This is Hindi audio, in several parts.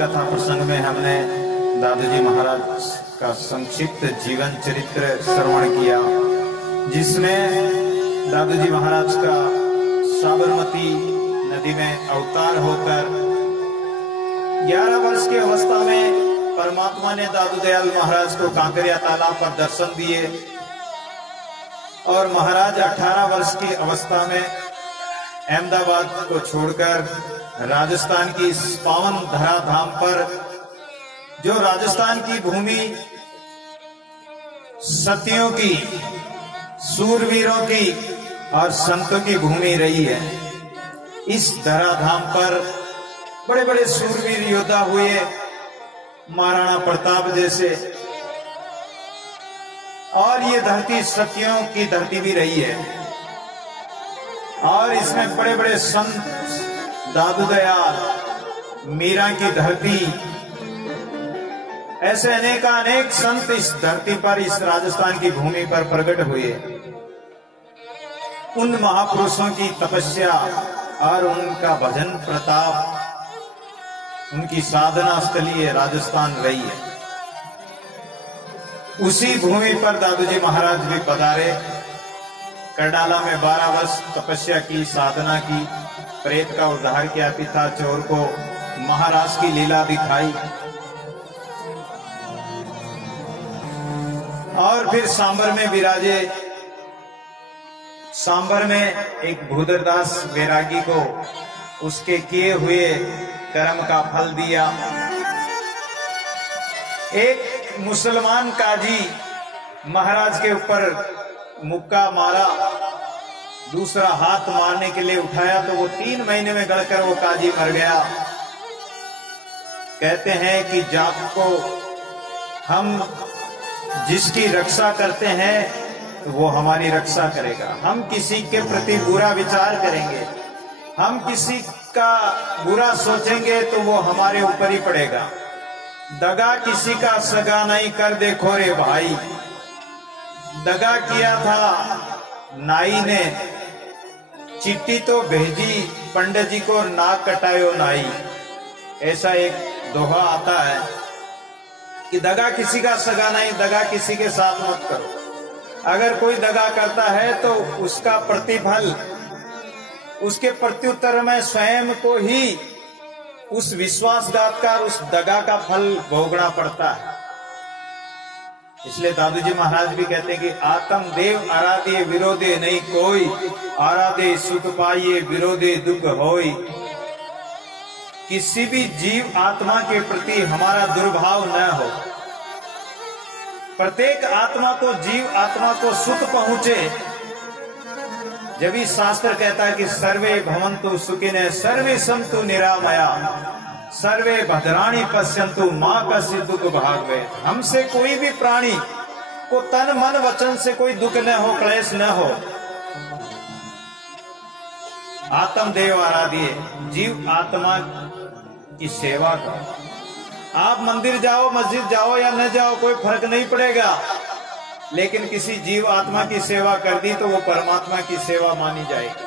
कथा प्रसंग में हमने दादूजी महाराज का संक्षिप्त जीवन चरित्र श्रवण किया, जिसमें दादूजी महाराज का साबरमती नदी में अवतार होकर 11 वर्ष की अवस्था में परमात्मा ने दादू दयाल महाराज को कांकरिया तालाब पर दर्शन दिए और महाराज 18 वर्ष की अवस्था में अहमदाबाद को छोड़कर राजस्थान की इस पावन धराधाम पर, जो राजस्थान की भूमि सतियों की, सूरवीरों की और संतों की भूमि रही है, इस धराधाम पर बड़े बड़े सूरवीर योद्धा हुए, महाराणा प्रताप जैसे, और ये धरती सतियों की धरती भी रही है। और इसमें बड़े बड़े संत, दादू दयाल, मीरा की धरती, ऐसे अनेक संत इस धरती पर, इस राजस्थान की भूमि पर प्रकट हुए। उन महापुरुषों की तपस्या और उनका भजन प्रताप, उनकी साधना स्थली है राजस्थान रही है। उसी भूमि पर दादूजी महाराज भी पधारे। करनाला में 12 वर्ष तपस्या की, साधना की, प्रेत का उद्धार किया, पिता चोर को महाराज की लीला दिखाई, और फिर सांबर में विराजे। सांबर में एक भूदरदास बैरागी को उसके किए हुए कर्म का फल दिया। एक मुसलमान काजी महाराज के ऊपर मुक्का मारा, दूसरा हाथ मारने के लिए उठाया तो वो 3 महीने में गड़कर वो काजी मर गया। कहते हैं कि जात को हम जिसकी रक्षा करते हैं तो वो हमारी रक्षा करेगा। हम किसी के प्रति बुरा विचार करेंगे, हम किसी का बुरा सोचेंगे तो वो हमारे ऊपर ही पड़ेगा। दगा किसी का सगा नहीं कर देखो रे भाई। दगा किया था नाई ने, चिट्ठी तो भेजी पंडित जी को, नाक कटायो नाई। ऐसा एक दोहा आता है कि दगा किसी का सगा नहीं, दगा किसी के साथ मत करो। अगर कोई दगा करता है तो उसका प्रतिफल, उसके प्रत्युत्तर में स्वयं को ही उस विश्वासघात का, उस दगा का फल भोगना पड़ता है। इसलिए दादूजी महाराज भी कहते हैं कि आत्म देव आराधे विरोधे नहीं कोई, आराधे सुख पाइए विरोधे दुख होई। किसी भी जीव आत्मा के प्रति हमारा दुर्भाव न हो। प्रत्येक आत्मा को, जीव आत्मा को सुख पहुंचे। जब भी शास्त्र कहता है कि सर्वे भवन्तु सुखिनः सर्वे सन्तु निरामया सर्वे भद्राणि पश्यन्तु मां कस्य दुख भाग्वे। हमसे कोई भी प्राणी को तन मन वचन से कोई दुख न हो, क्लेश न हो। आत्म देव आराधिए, जीव आत्मा की सेवा करो। आप मंदिर जाओ, मस्जिद जाओ या न जाओ, कोई फर्क नहीं पड़ेगा, लेकिन किसी जीव आत्मा की सेवा कर दी तो वो परमात्मा की सेवा मानी जाएगी।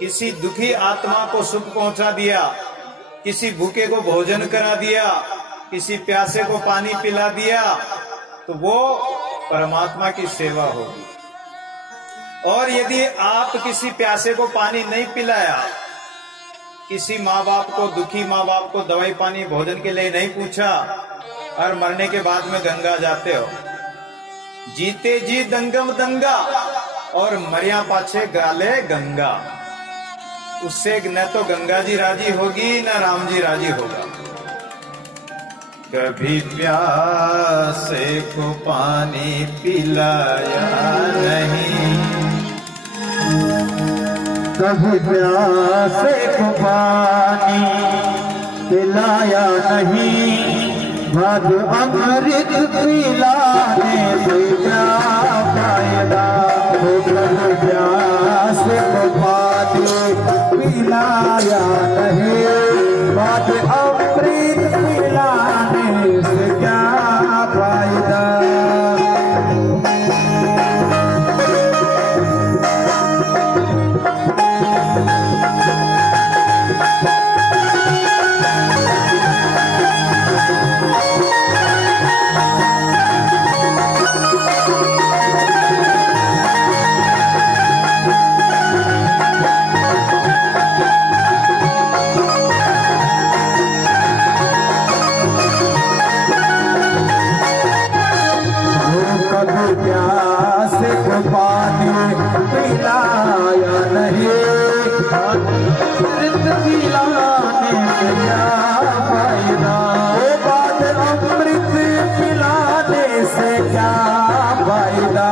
किसी दुखी आत्मा को सुख पहुंचा दिया, किसी भूखे को भोजन करा दिया, किसी प्यासे को पानी पिला दिया, तो वो परमात्मा की सेवा होगी। और यदि आप किसी प्यासे को पानी नहीं पिलाया, किसी माँ बाप को, दुखी माँ बाप को दवाई पानी भोजन के लिए नहीं पूछा, और मरने के बाद में गंगा जाते हो, जीते जी दंगम दंगा और मरिया पाछे गाले गंगा, उससे न तो गंगा जी राजी होगी न राम जी राजी होगा। कभी प्यासे को पानी पिलाया नहीं, कभी प्यासे को पानी पिलाया नहीं, मधु अमृत पिलाने से क्या फायदा। कभी प्यासे को पानी पिलाया नहीं, मधु अमृत पिलाने से क्या फायदा। प्यासे को पानी पिलाया नहीं, अमृत पिलाने से क्या फायदा, बाद अमृत पिलाने से क्या फायदा,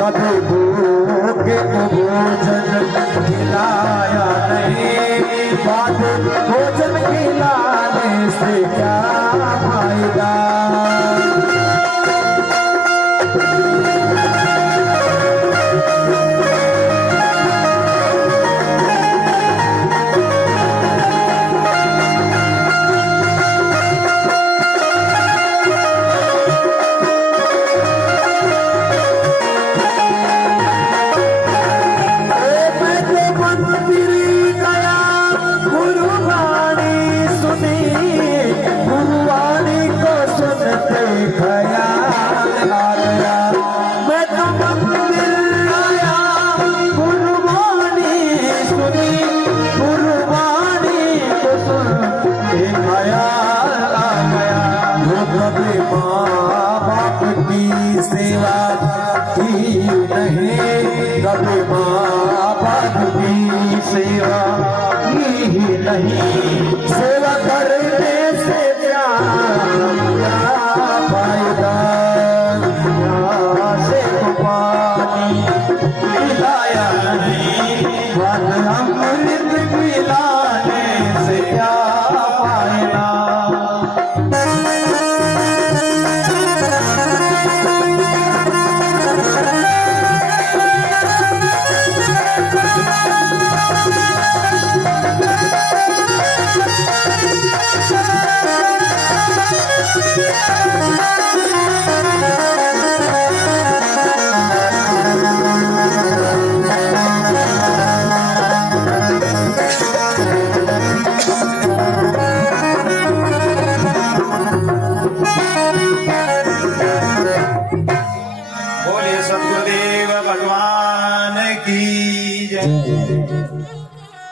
कभी भूखे को भोजन खिलाया नहीं, बाद भोजन खिलाने से क्या फायदा। सेवा की नहीं, कभी माँ बाप की सेवा की नहीं, सेवा करने से क्या फायदा, से पानी पिलाया नहीं, अमृत पिलाने से क्या फायदा।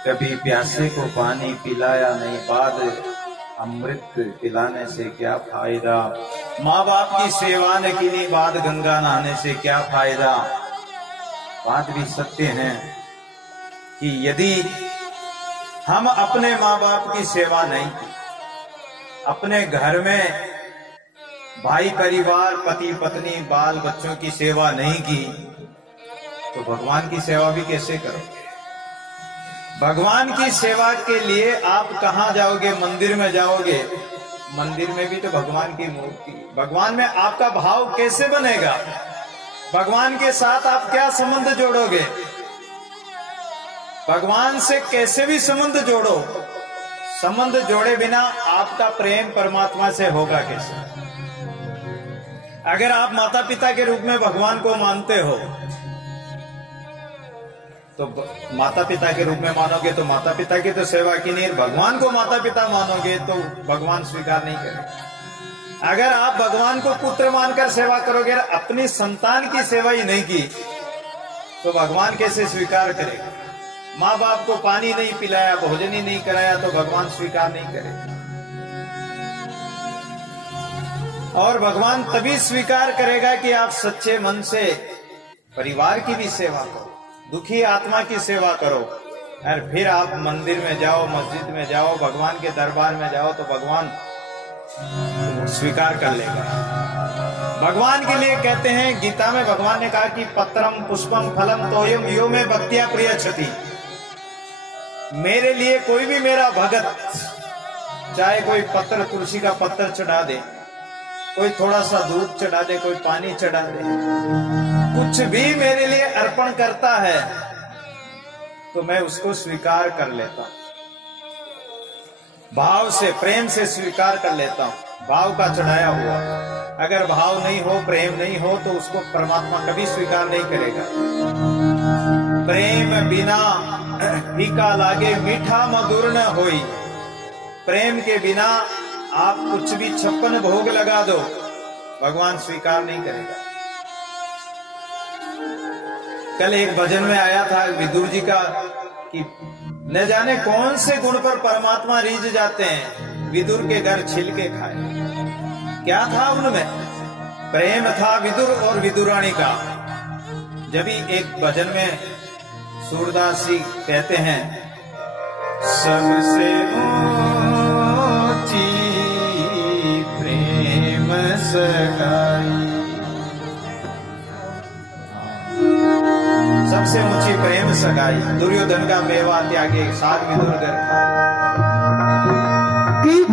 कभी प्यासे को पानी पिलाया नहीं, बाद अमृत पिलाने से क्या फायदा, माँ बाप की सेवा न की नहीं, बाद गंगा नहाने से क्या फायदा। बात भी सत्य है कि यदि हम अपने माँ बाप की सेवा नहीं की, अपने घर में भाई परिवार पति पत्नी बाल बच्चों की सेवा नहीं की, तो भगवान की सेवा भी कैसे करोगे। भगवान की सेवा के लिए आप कहां जाओगे, मंदिर में जाओगे, मंदिर में भी तो भगवान की मूर्ति, भगवान में आपका भाव कैसे बनेगा, भगवान के साथ आप क्या संबंध जोड़ोगे, भगवान से कैसे भी संबंध जोड़ो, संबंध जोड़े बिना आपका प्रेम परमात्मा से होगा कैसे। अगर आप माता पिता के रूप में भगवान को मानते हो तो माता पिता के रूप में मानोगे तो माता पिता की तो सेवा की नहीं, भगवान को माता पिता मानोगे तो भगवान स्वीकार नहीं करेगा। अगर आप भगवान को पुत्र मानकर सेवा करोगे, अपनी संतान की सेवा ही नहीं की, तो भगवान कैसे स्वीकार करेगा। माँ बाप को पानी नहीं पिलाया, भोजन ही नहीं कराया, तो भगवान स्वीकार नहीं करेगा। और भगवान तभी स्वीकार करेगा कि आप सच्चे मन से परिवार की भी सेवा करो, दुखी आत्मा की सेवा करो, और फिर आप मंदिर में जाओ, मस्जिद में जाओ, भगवान के दरबार में जाओ, तो भगवान स्वीकार कर लेगा। भगवान के लिए कहते हैं, गीता में भगवान ने कहा कि पत्रम पुष्पम फलम तोयम यो में भक्तिया प्रिय क्षति। मेरे लिए कोई भी मेरा भगत, चाहे कोई पत्र तुलसी का पत्थर चढ़ा दे, कोई थोड़ा सा दूध चढ़ा दे, कोई पानी चढ़ा दे, कुछ भी मेरे लिए अर्पण करता है तो मैं उसको स्वीकार कर लेता हूं, भाव से प्रेम से स्वीकार कर लेता हूं। भाव का चढ़ाया हुआ, अगर भाव नहीं हो, प्रेम नहीं हो, तो उसको परमात्मा कभी स्वीकार नहीं करेगा। प्रेम बिना फीका लागे मीठा मधुर न होई, प्रेम के बिना आप कुछ भी 56 भोग लगा दो, भगवान स्वीकार नहीं करेगा। कल एक भजन में आया था विदुर जी का कि न जाने कौन से गुण पर परमात्मा रीझ जाते हैं, विदुर के घर छिलके खाए। क्या था उनमें? प्रेम था विदुर और विदुरानी का। जब ही एक भजन में सूरदास जी कहते हैं, सबसे ऊंची प्रेम सगाई, सबसे ऊंची प्रेम सगाई, दुर्योधन का मेवा त्यागे साग विदुर घर खाए। कि